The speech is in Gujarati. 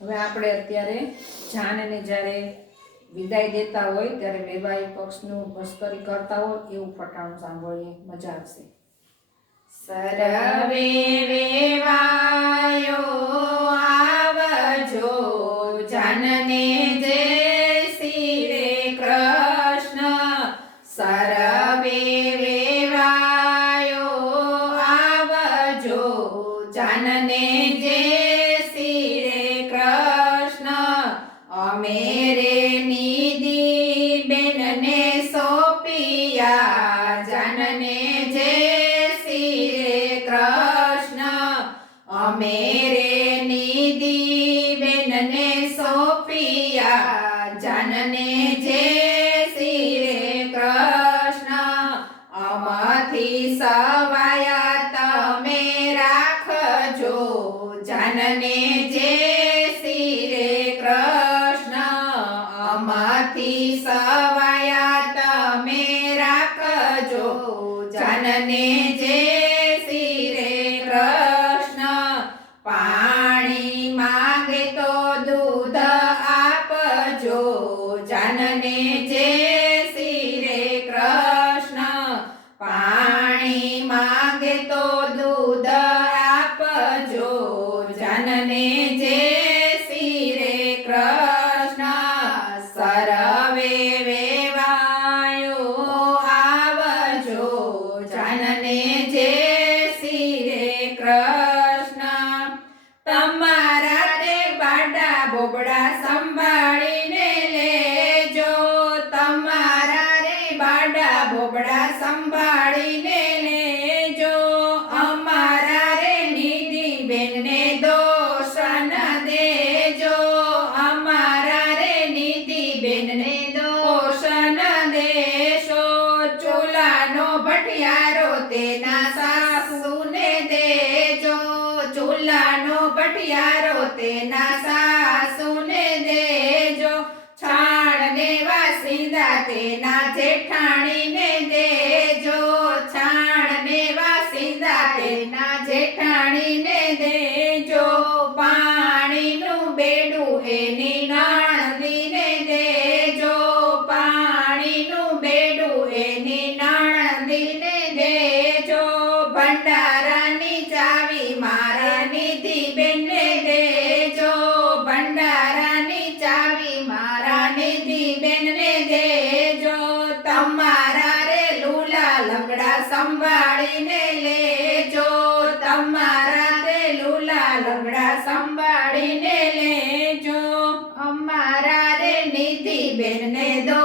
હવે આપણે અત્યારે જાનને જ્યારે વિદાય દેતા હોય ત્યારે વૈવાહિક પક્ષનું મસ્કરી કરતા હોય એવું ફટાણું સાંભળીએ, મજા આવશે. સરવે વેવાયો આવજો, જાનને જય શ્રી રે કૃષ્ણ. સરવે વેવાયો આવજો, જાનને જય શ્રી રે કૃષ્ણ. અમે રે નિધિ બેનને સોંપિયા, જાનને જય શ્રી રે કૃષ્ણ. અમે રે નિધિ બેનને સોંપિયા, જાનને જય શ્રી રે કૃષ્ણ. આમાંથી સવાયા તમે રાખજો, જાનને જય શ્રી રે કૃષ્ણ. આમાંથી સવાયા તમે રાખજો, જાનને જય શ્રી રે કૃષ્ણ. પાણી માંગે તો દૂધ આપજો, જાનને જય શ્રી રે કૃષ્ણ. પાણી માંગે તો દૂધ આપજો, જાનને જય શ્રી રે કૃષ્ણ. સરવે વેવાયો આવજો, જાનને જય શ્રી રે કૃષ્ણ. તમારા તે બાડા બોબડા સંભાળીને લેજો, તમારા રે બાડા બોબડા સંભાળીને લેજો. અમારા રે નિધિ બેનને દોષ ન દેજો, અમારા રે નિધિ બેનને દોષ ન દેશો. ચૂલાનો ભઠિયારો તેના સાસુને દેજો, ચૂલાનો ભઠિયારો તેના સાસુને દેજો. છાણને વાસિંદા તેના જેઠાણીને દેજો, છાણને વાસિંદા તેના જેઠાણીને દેજો. પાણીનું બેડું એની નણંદીને દેજો, પાણીનું બેડું એની નણંદીને દેજો. ભંડારાની ચાવી મારા નિધિ બેનને દેજો, ભંડારાની ચાવી મારા નિધિ બેનને દેજો. તમારા રે લૂલા લંગડા સંભાળીને લેજો, તમારા રે લૂલા લંગડા સંભાળીને લેજો. અમારા રે નિધિ બેનને દો